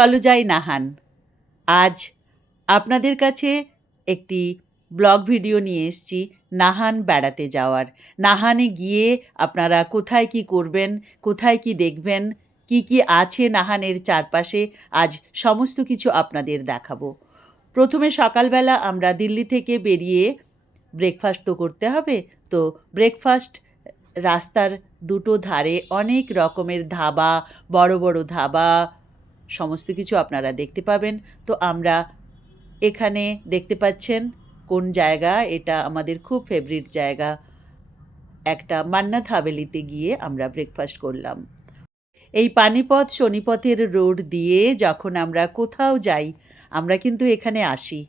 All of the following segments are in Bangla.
চলো নাহান। আজ আপনাদের কাছে একটি ব্লগ ভিডিও নিয়ে এসেছি নাহান বেড়াতে যাওয়ার। নাহানে গিয়ে আপনারা কোথায় কি করবেন, কোথায় কি দেখবেন, কি কি আছে নাহানের চারপাশে, আজ সমস্ত কিছু আপনাদের দেখাবো। প্রথমে সকালবেলা আমরা দিল্লি থেকে বেরিয়ে ব্রেকফাস্ট তো করতে হবে, তো ব্রেকফাস্ট রাস্তার দুটো ধারে অনেক রকমের ধাবা, বড় বড় ধাবা সমস্ত কিছু আপনারা দেখতে পাবেন। তো আমরা এখানে দেখতে পাচ্ছেন কোন জায়গা এটা আমাদের খুব ফেভারিট জায়গা। একটা মান্নাত হাভেলিতে গিয়ে আমরা ব্রেকফাস্ট করলাম। এই পানিপথ শনিপথের রোড দিয়ে যখন আমরা কোথাও যাই আমরা কিন্তু এখানে আসি।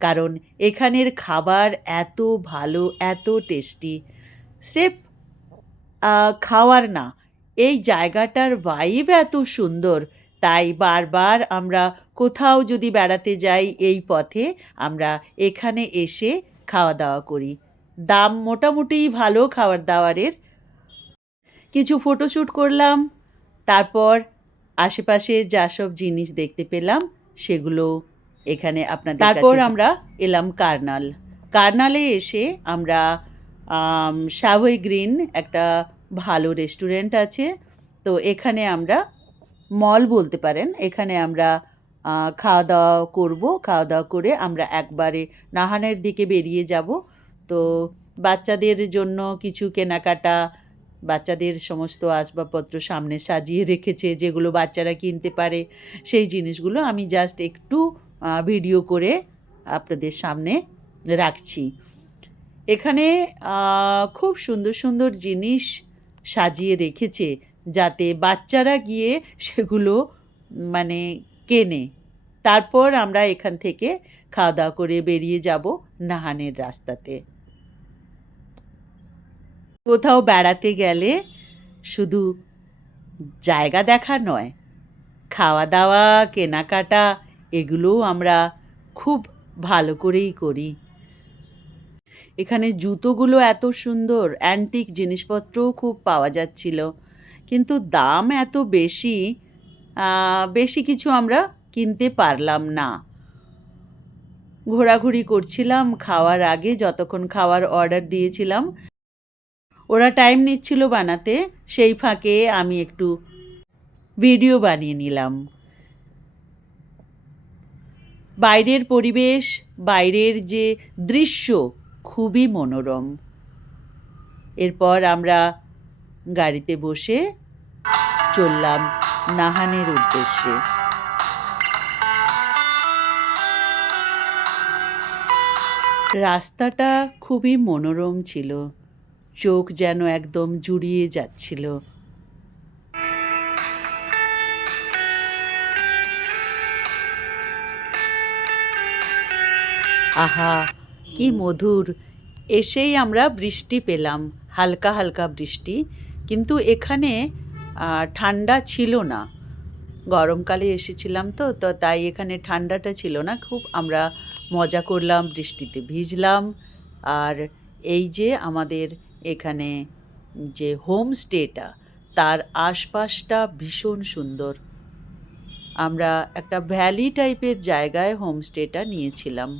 কারণ এখানের খাবার এত ভালো এত টেস্টি আহ, খাওয়ার না। এই জায়গাটার ভাইব এত সুন্দর। তাই বারবার আমরা কোথাও যদি বেড়াতে যাই এই পথে আমরা এখানে এসে খাওয়া দাওয়া করি। দাম মোটামুটি ভালো খাবার দাওয়ারের। কিছু ফটোশ্যুট করলাম তারপর আশেপাশে যা সব জিনিস দেখতে পেলাম সেগুলো এখানে আপনাদের তারপর আমরা এলাম কার্নাল। কার্নালে এসে আমরা সাভই গ্রিন একটা ভালো রেস্টুরেন্ট আছে। তো এখানে আমরা মল বলতে পারেন, এখানে আমরা খাওয়া দাওয়া করব। খাওয়া দাওয়া করে আমরা একবারে নাহানের দিকে বেরিয়ে যাব। তো বাচ্চাদের জন্য কিছু কেনাকাটা, বাচ্চাদের সমস্ত আসবাবপত্র সামনে সাজিয়ে রেখেছে, যেগুলো বাচ্চারা কিনতে পারে, সেই জিনিসগুলো আমি জাস্ট একটু ভিডিও করে আপনাদের সামনে রাখছি। এখানে খুব সুন্দর সুন্দর জিনিস সাজিয়ে রেখেছে। যাতে বাচ্চারা গিয়ে সেগুলো মানে কেনে। তারপর আমরা এখান থেকে খাওয়া দাওয়া করে বেরিয়ে যাব নাহানের রাস্তাতে। কোথাও বেড়াতে গেলে শুধু জায়গা দেখা নয় খাওয়া দাওয়া কেনাকাটা এগুলোও আমরা খুব ভালো করেই করি। এখানে জুতোগুলো এত সুন্দর, অ্যান্টিক জিনিসপত্রও খুব পাওয়া যাচ্ছিল। কিন্তু দাম এত বেশি বেশি কিছু আমরা কিনতে পারলাম না। ঘোরাঘুরি করছিলাম, খাওয়ার আগে যতক্ষণ খাওয়ার অর্ডার দিয়েছিলাম, ওরা টাইম নিচ্ছিল বানাতে, সেই ফাঁকে আমি একটু ভিডিও বানিয়ে নিলাম। বাইরের পরিবেশ, বাইরের যে দৃশ্য, খুবই মনোরম। এরপর আমরা গাড়িতে বসে চললাম নাহানের উদ্দেশ্যে। রাস্তাটা খুবই মনোরম ছিল। চোখ যেন একদম জুড়িয়ে যাচ্ছিল। আহা, কি মধুর। এসেই আমরা বৃষ্টি পেলাম, হালকা হালকা বৃষ্টি। কিন্তু এখানে ঠান্ডা ছিল না। গরমকালে এসেছিলাম তো তো তাই এখানে ঠান্ডাটা ছিল না। খুব আমরা মজা করলাম, বৃষ্টিতে ভিজলাম। আর এই যে আমাদের এখানে যে হোমস্টেটা তার আশপাশটা ভীষণ সুন্দর। আমরা একটা ভ্যালি টাইপের জায়গায় হোমস্টেটা নিয়েছিলাম।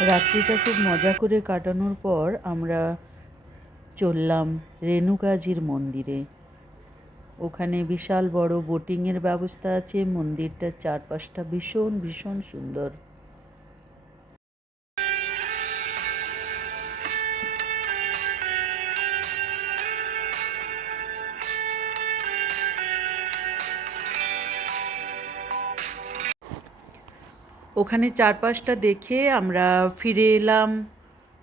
রাত্রিটা খুব মজা করে কাটানোর পর আমরা চললাম রেণুকাজির মন্দিরে। ওখানে বিশাল বড় বোটিংয়ের ব্যবস্থা আছে, মন্দিরটার চারপাশটা ভীষণ ভীষণ সুন্দর। ওখানে চারপাশটা দেখে আমরা ফিরে এলাম।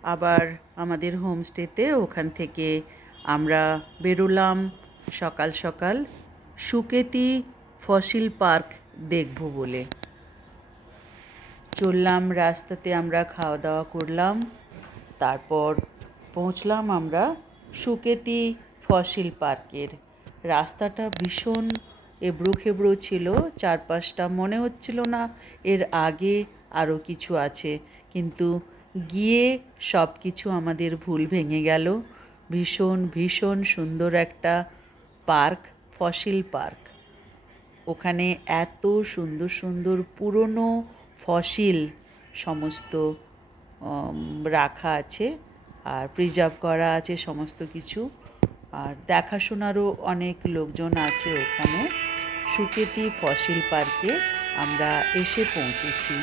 আবার আমাদের হোমস্টেতে ওখান থেকে আমরা বেরোলাম। সকাল সকাল সুকেতি ফসিল পার্ক দেখব বলে। চললাম, রাস্তাতে আমরা খাওয়া দাওয়া করলাম। তারপর পৌঁছলাম আমরা সুকেতি ফসিল পার্কের। রাস্তাটা ভীষণ এবড়ো খেবড়ো ছিল, চারপাশটা মনে হচ্ছিল না, এর আগে আরও কিছু আছে। কিন্তু গিয়ে সব কিছু আমাদের ভুল ভেঙে গেল। ভীষণ ভীষণ সুন্দর একটা পার্ক, ফসিল পার্ক। ওখানে এত সুন্দর সুন্দর পুরনো ফসিল সমস্ত রাখা আছে আর প্রিজার্ভ করা আছে সমস্ত কিছু। আর দেখাশোনারও অনেক লোকজন আছে ওখানে। সুকেতি ফসিল পার্কে আমরা এসে পৌঁছেছি।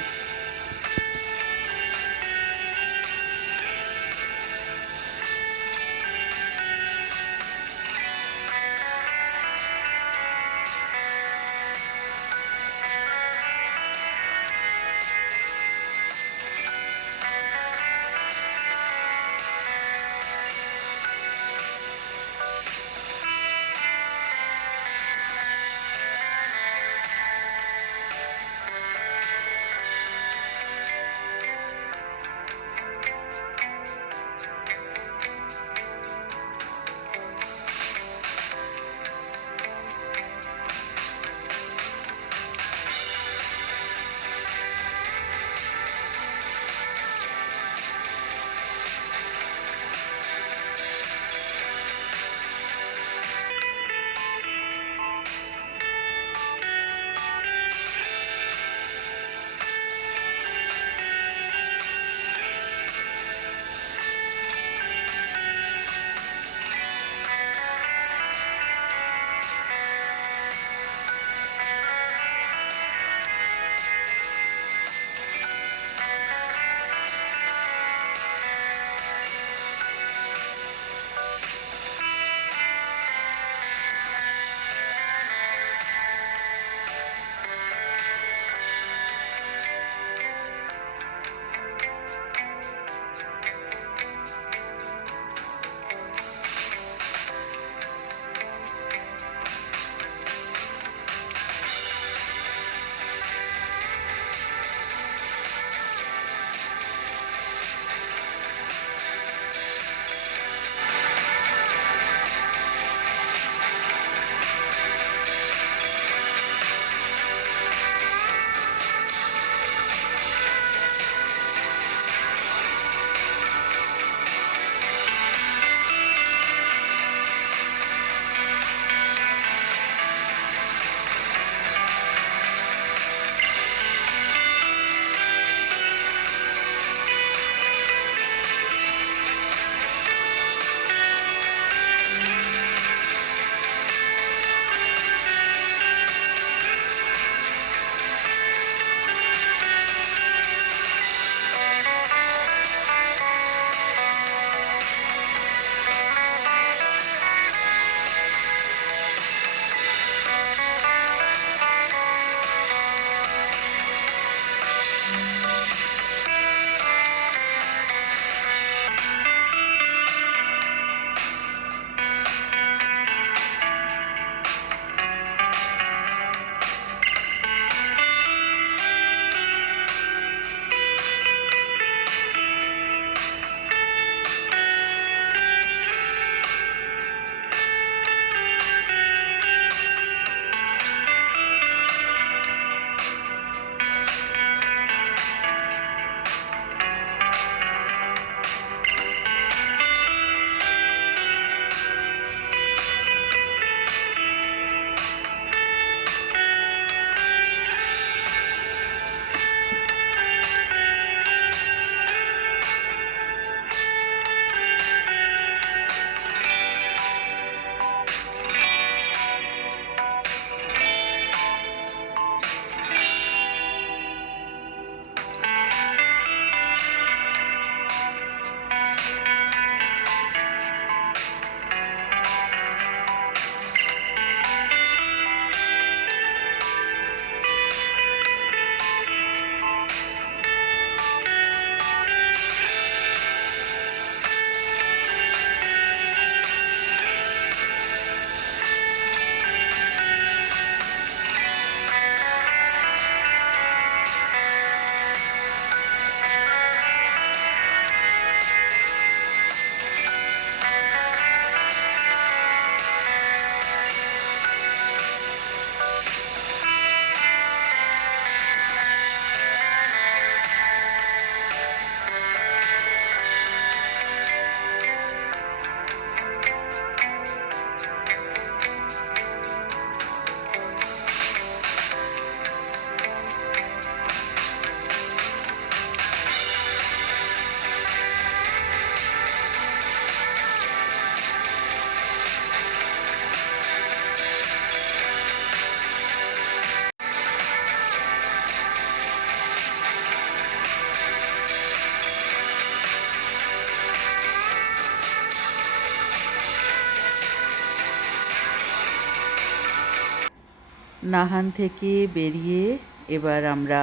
নাহান থেকে বেরিয়ে এবার আমরা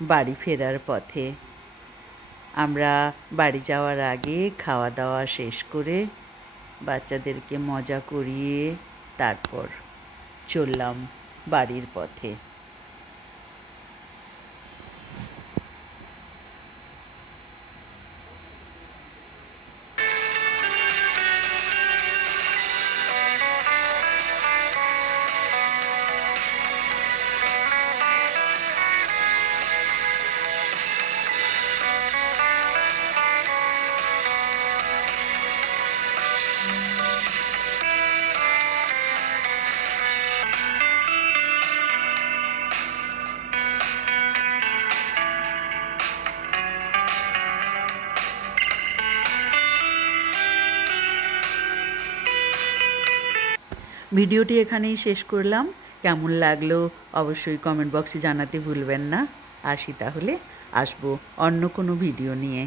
বাড়ি ফেরার পথে। আমরা বাড়ি যাওয়ার আগে খাওয়া দাওয়া শেষ করে বাচ্চাদেরকে মজা করিয়ে তারপর চললাম বাড়ির পথে। ভিডিওটি এখানেই শেষ করলাম। কেমন লাগল অবশ্যই কমেন্ট বক্সে জানাতে ভুলবেন না। আসি তাহলে, আসব অন্য কোনো ভিডিও নিয়ে।